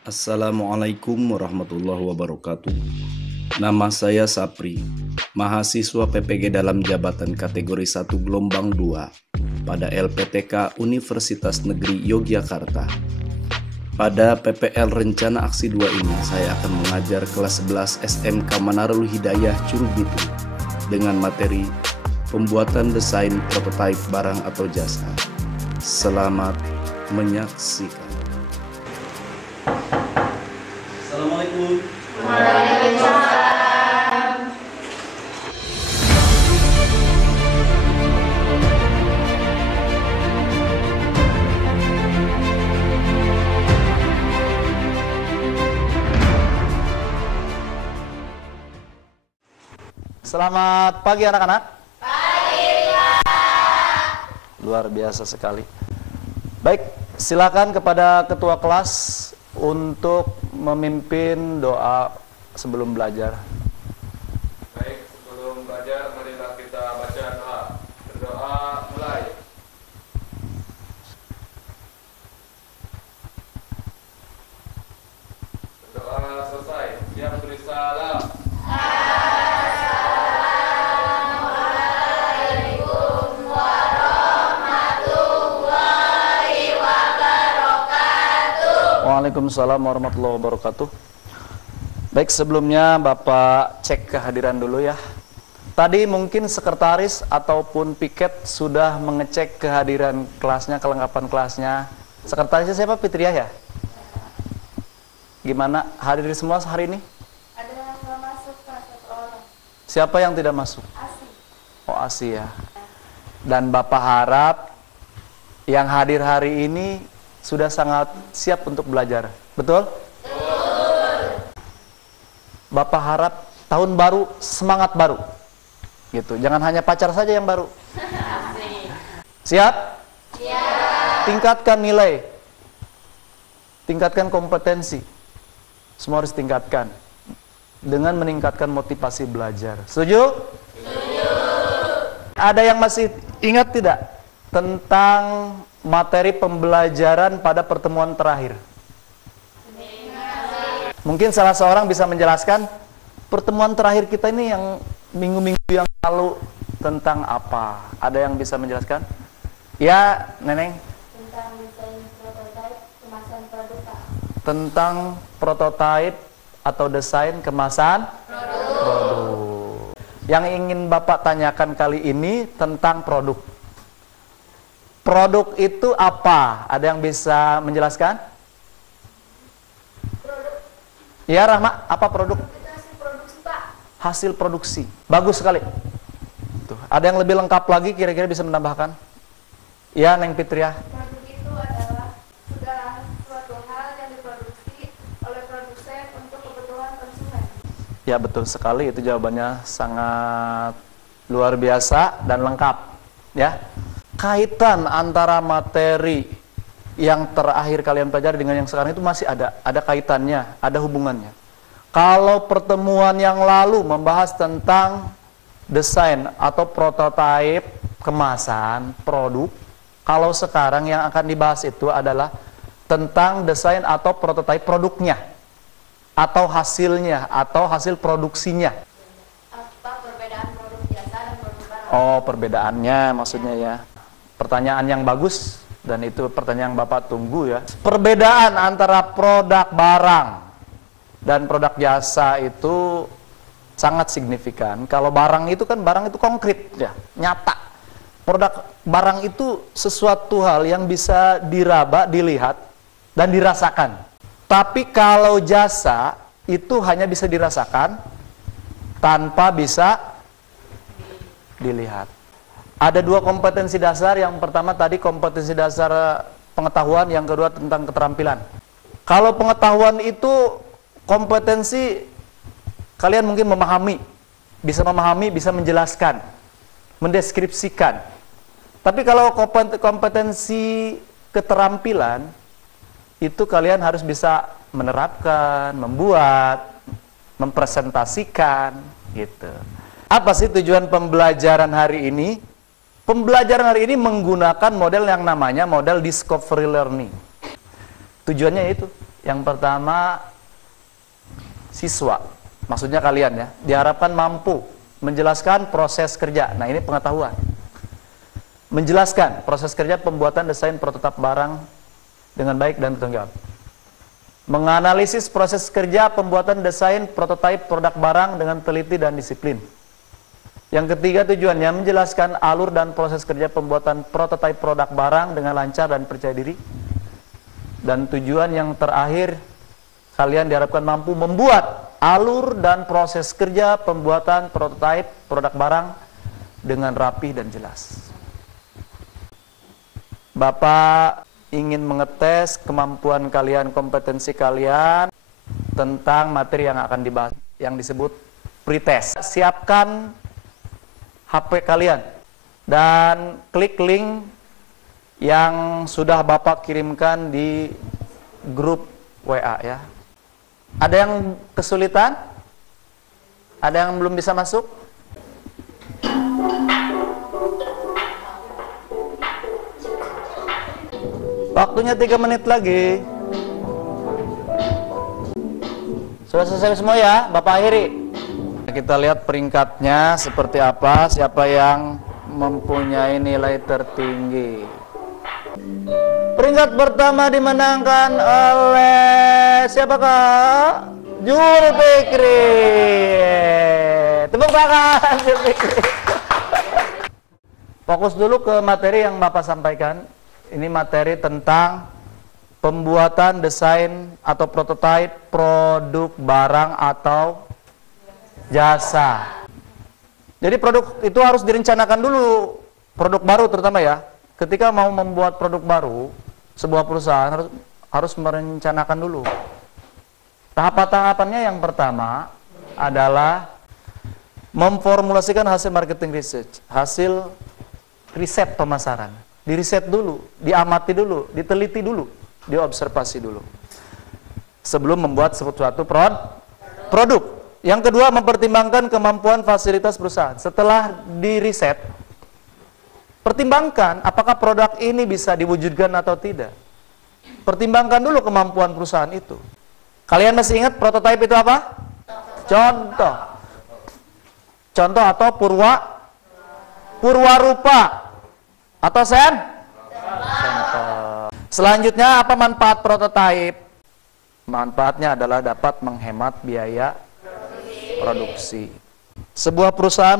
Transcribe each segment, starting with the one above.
Assalamualaikum warahmatullahi wabarakatuh. Nama saya Sapri, mahasiswa PPG dalam jabatan kategori 1 gelombang 2 pada LPTK Universitas Negeri Yogyakarta. Pada PPL Rencana Aksi 2 ini, saya akan mengajar kelas 11 SMK Manarul Hidayah Curug Bitung dengan materi pembuatan desain prototipe barang atau jasa. Selamat menyaksikan. Assalamualaikum. Waalaikumsalam. Selamat pagi anak-anak. Pagi, Pak. Luar biasa sekali. Baik, silakan kepada ketua kelas untuk memimpin doa sebelum belajar. Baik, sebelum belajar marilah kita baca doa. Berdoa mulai. Berdoa selesai. Siap beri salam. Waalaikumsalam warahmatullahi wabarakatuh. Baik, sebelumnya Bapak cek kehadiran dulu ya. Tadi mungkin sekretaris ataupun piket sudah mengecek kehadiran kelasnya, kelengkapan kelasnya. Sekretarisnya siapa? Fitriah ya? Gimana? Hadir semua hari ini? Ada yang nggak masuk, Pak, satu orang. Siapa yang tidak masuk? Asi. Oh, Asi ya. Dan Bapak harap yang hadir hari ini sudah sangat siap untuk belajar. Betul? Betul. Bapak harap tahun baru semangat baru. Gitu. Jangan hanya pacar saja yang baru. Siap? Siap. Tingkatkan nilai. Tingkatkan kompetensi. Semua harus tingkatkan. Dengan meningkatkan motivasi belajar. Setuju? Setuju. Ada yang masih ingat tidak tentang materi pembelajaran pada pertemuan terakhir? Mungkin salah seorang bisa menjelaskan pertemuan terakhir kita ini yang minggu-minggu yang lalu tentang apa? Ada yang bisa menjelaskan? Ya, Neneng. Tentang desain prototipe kemasan produk, Pak. Tentang prototipe atau desain kemasan produk. Yang ingin Bapak tanyakan kali ini tentang produk. Produk itu apa? Ada yang bisa menjelaskan? Produk Ya, Rahma, apa produk? itu hasil produksi, Pak. Hasil produksi. Bagus sekali. Tuh, ada yang lebih lengkap lagi kira-kira bisa menambahkan? Ya, Neng Fitriah. Produk itu adalah segala suatu hal yang diproduksi oleh produsen untuk kebutuhan konsumen. Ya, betul sekali. Itu jawabannya sangat luar biasa dan lengkap. Ya. Kaitan antara materi yang terakhir kalian pelajari dengan yang sekarang itu masih ada kaitannya, ada hubungannya. Kalau pertemuan yang lalu membahas tentang desain atau prototipe kemasan produk, kalau sekarang yang akan dibahas itu adalah tentang desain atau prototipe produknya, atau hasilnya, atau hasil produksinya. Apa perbedaan produk jasa dan produk barang? Oh, perbedaannya maksudnya ya. Pertanyaan yang bagus, dan itu pertanyaan yang Bapak tunggu ya. Perbedaan antara produk barang dan produk jasa itu sangat signifikan. Kalau barang itu kan barang itu konkret ya, nyata. Produk barang itu sesuatu hal yang bisa diraba, dilihat, dan dirasakan. Tapi kalau jasa itu hanya bisa dirasakan tanpa bisa dilihat. Ada dua kompetensi dasar. Yang pertama tadi kompetensi dasar pengetahuan, yang kedua tentang keterampilan. Kalau pengetahuan itu kompetensi kalian mungkin memahami, bisa menjelaskan, mendeskripsikan. Tapi kalau kompetensi keterampilan itu kalian harus bisa menerapkan, membuat, mempresentasikan gitu. Apa sih tujuan pembelajaran hari ini? Pembelajaran hari ini menggunakan model yang namanya model discovery learning. Tujuannya itu Yang pertama, siswa, maksudnya kalian ya, diharapkan mampu menjelaskan proses kerja. Nah, ini pengetahuan. Menjelaskan proses kerja pembuatan desain prototip barang dengan baik dan bertanggung jawab. Menganalisis proses kerja pembuatan desain prototip produk barang dengan teliti dan disiplin. Yang ketiga, tujuannya menjelaskan alur dan proses kerja pembuatan prototip produk barang dengan lancar dan percaya diri. Dan tujuan yang terakhir, kalian diharapkan mampu membuat alur dan proses kerja pembuatan prototip produk barang dengan rapi dan jelas. Bapak ingin mengetes kemampuan kalian, kompetensi kalian tentang materi yang akan dibahas, yang disebut pretest. Siapkan HP kalian dan klik link yang sudah Bapak kirimkan di grup WA ya. Ada yang kesulitan? Ada yang belum bisa masuk? Waktunya 3 menit lagi. Sudah selesai semua ya, Bapak akhiri. Kita lihat peringkatnya seperti apa, siapa yang mempunyai nilai tertinggi. Peringkat pertama dimenangkan oleh siapakah? Jul Fikri. Tepuk tangan Jul Fikri. Fokus dulu ke materi yang Bapak sampaikan. Ini materi tentang pembuatan desain atau prototipe produk barang atau jasa. Jadi produk itu harus direncanakan dulu, produk baru terutama ya. Ketika mau membuat produk baru, sebuah perusahaan harus merencanakan dulu. Tahapan-tahapannya yang pertama adalah memformulasikan hasil marketing research, hasil riset pemasaran. Diriset dulu, diamati dulu, diteliti dulu, diobservasi dulu. Sebelum membuat suatu produk. Yang kedua, mempertimbangkan kemampuan fasilitas perusahaan. Setelah diriset, pertimbangkan apakah produk ini bisa diwujudkan atau tidak. Pertimbangkan dulu kemampuan perusahaan itu. Kalian masih ingat prototipe itu apa? Contoh. Contoh atau purwarupa. Atau sampel. Selanjutnya, apa manfaat prototipe? Manfaatnya adalah dapat menghemat biaya produksi. Sebuah perusahaan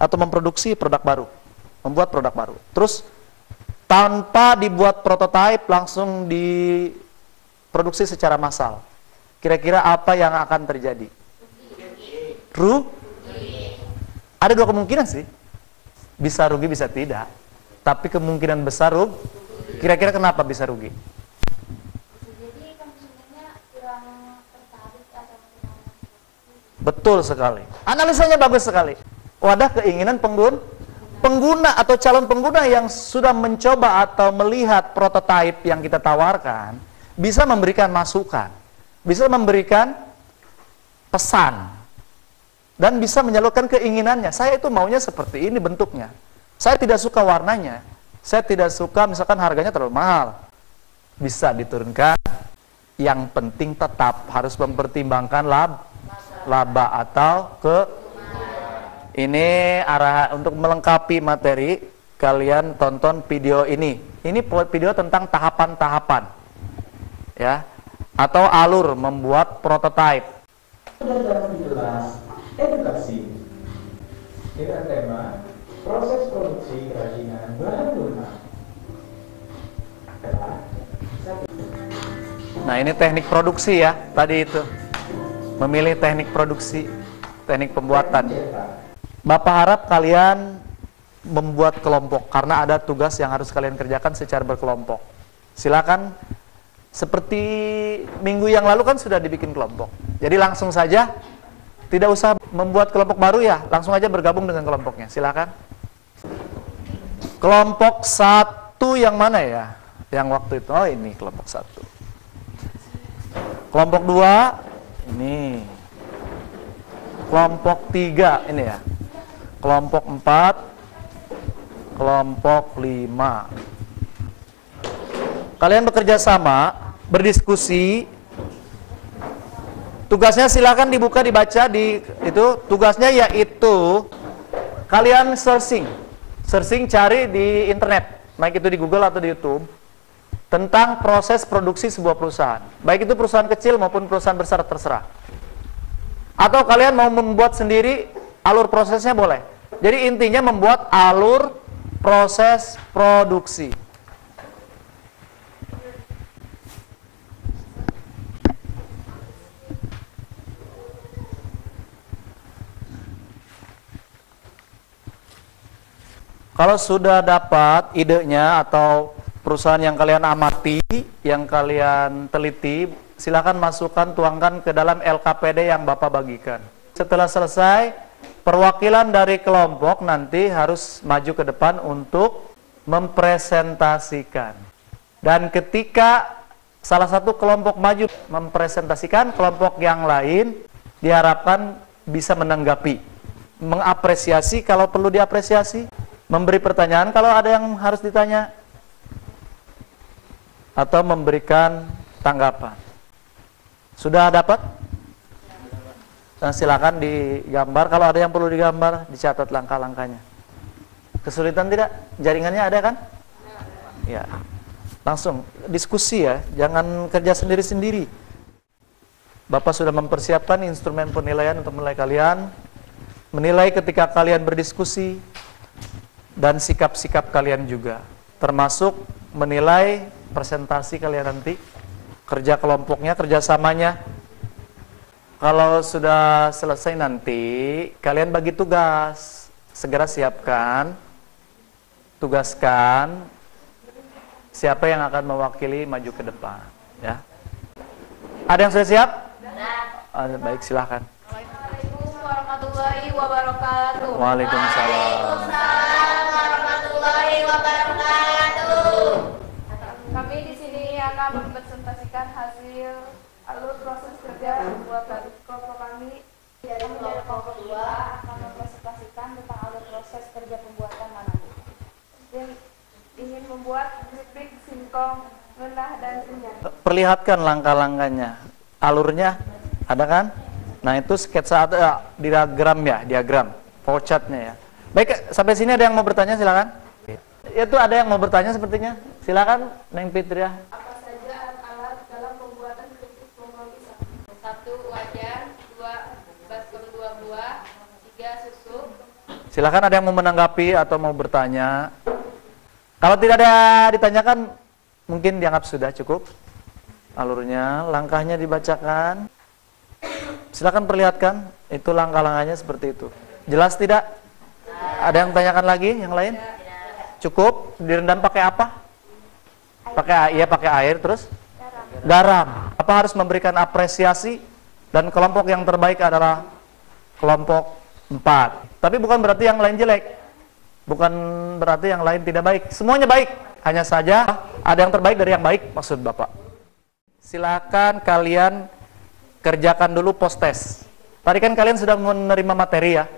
memproduksi produk baru, membuat produk baru. Terus tanpa dibuat prototipe langsung diproduksi secara massal. Kira-kira apa yang akan terjadi? Ada dua kemungkinan sih. Bisa rugi, bisa tidak. Tapi kemungkinan besar rugi. Kira-kira kenapa bisa rugi? Betul sekali. Analisanya bagus sekali. Wadah keinginan pengguna atau calon pengguna yang sudah mencoba atau melihat prototipe yang kita tawarkan bisa memberikan masukan, bisa memberikan pesan, dan bisa menyalurkan keinginannya. Saya itu maunya seperti ini bentuknya. Saya tidak suka warnanya. Saya tidak suka misalkan harganya terlalu mahal. Bisa diturunkan. Yang penting tetap harus mempertimbangkan laba atau ini arah untuk melengkapi materi. Kalian tonton video ini video tentang tahapan-tahapan ya, atau alur membuat prototipe. Sudah dapat dibahas edukasi dengan tema proses produksi kerajinan bahan lunak. Nah, ini teknik produksi ya, tadi itu memilih teknik produksi, teknik pembuatan. Bapak harap kalian membuat kelompok karena ada tugas yang harus kalian kerjakan secara berkelompok. Silakan, seperti minggu yang lalu kan sudah dibikin kelompok. Jadi langsung saja, tidak usah membuat kelompok baru ya, langsung aja bergabung dengan kelompoknya. Silakan. Kelompok 1 yang mana ya? Yang waktu itu, oh ini kelompok 1. Kelompok 2 ini, kelompok 3 ini ya, kelompok 4, kelompok 5. Kalian bekerja sama berdiskusi. Tugasnya silakan dibuka, dibaca di itu. Tugasnya yaitu kalian searching cari di internet, baik itu di Google atau di YouTube, tentang proses produksi sebuah perusahaan. Baik itu perusahaan kecil maupun perusahaan besar, terserah. Atau kalian mau membuat sendiri alur prosesnya boleh. Jadi intinya membuat alur proses produksi. Kalau sudah dapat idenya atau perusahaan yang kalian amati, yang kalian teliti, silakan masukkan, tuangkan ke dalam LKPD yang Bapak bagikan. Setelah selesai, perwakilan dari kelompok nanti harus maju ke depan untuk mempresentasikan. Dan ketika salah satu kelompok maju mempresentasikan, kelompok yang lain diharapkan bisa menanggapi, mengapresiasi kalau perlu diapresiasi, memberi pertanyaan kalau ada yang harus ditanya, atau memberikan tanggapan. Sudah dapat? Nah, silakan digambar. Kalau ada yang perlu digambar, dicatat langkah-langkahnya. Kesulitan tidak? Jaringannya ada kan? Ya. Langsung diskusi ya, jangan kerja sendiri-sendiri. Bapak sudah mempersiapkan instrumen penilaian untuk menilai kalian, menilai ketika kalian berdiskusi, dan sikap-sikap kalian juga, termasuk menilai presentasi kalian nanti, kerja kelompoknya, kerjasamanya. Kalau sudah selesai nanti, kalian bagi tugas, segera siapkan, tugaskan siapa yang akan mewakili maju ke depan. Ya. Ada yang sudah siap? Baik, silahkan. Assalamualaikum warahmatullahi wabarakatuh. Waalaikumsalam. Kami di sini akan mempresentasikan hasil alur proses kerja pembuatan kelompok kami. Dari kelompok 2 akan mempresentasikan tentang alur proses kerja pembuatan manabu. Yang ingin membuat grafik, singkong, ngenah, dan renyah. Perlihatkan langkah-langkahnya. Alurnya ada kan? Nah, itu sketsa diagram ya, diagram, flowchartnya ya. Baik, sampai sini ada yang mau bertanya, silakan. Itu ada yang mau bertanya sepertinya. Silakan, Neng Fitria. Apa saja alat dalam pembuatan keripik bonggol pisang? 1 wajan, 2 baskom 2 buah, 3 susu. Silakan, ada yang mau menanggapi atau mau bertanya. Kalau tidak ada ditanyakan, mungkin dianggap sudah cukup. Alurnya, langkahnya dibacakan. Silakan perlihatkan, itu langkah-langkahnya seperti itu. Jelas tidak? Ada yang tanyakan lagi, yang lain? Cukup? Direndam pakai apa? Pakai air, terus? Garam. Apa harus memberikan apresiasi? Dan kelompok yang terbaik adalah kelompok 4. Tapi bukan berarti yang lain jelek. Bukan berarti yang lain tidak baik. Semuanya baik. Hanya saja ada yang terbaik dari yang baik, maksud Bapak. Silakan kalian kerjakan dulu post test. Tadi kan kalian sudah menerima materi ya.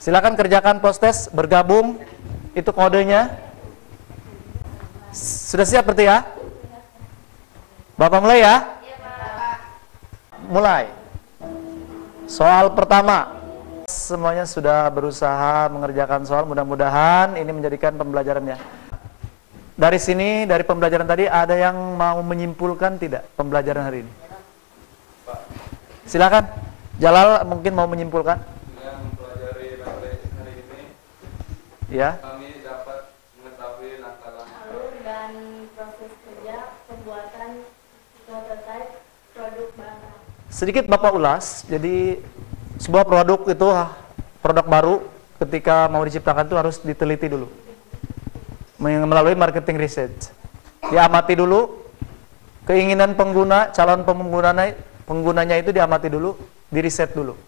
Silakan kerjakan post test, bergabung. Itu kodenya. Sudah siap berarti ya? Bapak mulai ya? Mulai. Soal pertama. Semuanya sudah berusaha mengerjakan soal. Mudah-mudahan ini menjadikan pembelajarannya. Dari sini, dari pembelajaran tadi, ada yang mau menyimpulkan tidak pembelajaran hari ini? Silakan. Jalal mungkin mau menyimpulkan. Dengan mempelajari materi hari ini, Ya. kami dapat mengetahui langkah-langkah Alur dan proses kerja pembuatan prototipe produk barang. Sedikit Bapak ulas. Jadi sebuah produk itu, produk baru ketika mau diciptakan itu harus diteliti dulu melalui marketing research. Diamati dulu keinginan pengguna, calon penggunanya itu diamati dulu, diriset dulu.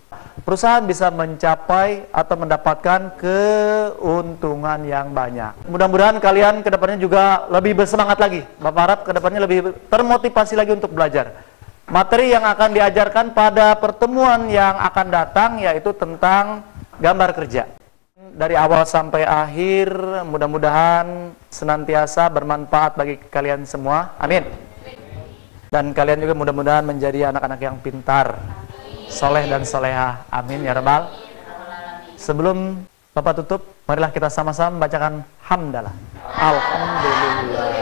Perusahaan bisa mencapai atau mendapatkan keuntungan yang banyak. Mudah-mudahan kalian kedepannya juga lebih bersemangat lagi. Bapak harap kedepannya lebih termotivasi lagi untuk belajar. Materi yang akan diajarkan pada pertemuan yang akan datang yaitu tentang gambar kerja. Dari awal sampai akhir, mudah-mudahan senantiasa bermanfaat bagi kalian semua. Amin. Dan kalian juga mudah-mudahan menjadi anak-anak yang pintar, soleh dan solehah. Amin ya rabbal. Sebelum Bapak tutup, marilah kita sama-sama membacakan hamdalah. Alhamdulillah.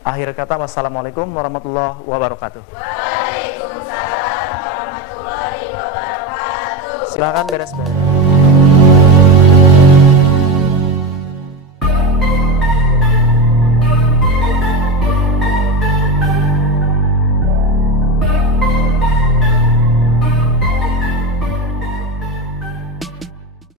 Akhir kata, wassalamualaikum warahmatullahi wabarakatuh. Waalaikumsalam warahmatullahi wabarakatuh. Silakan beres-beres.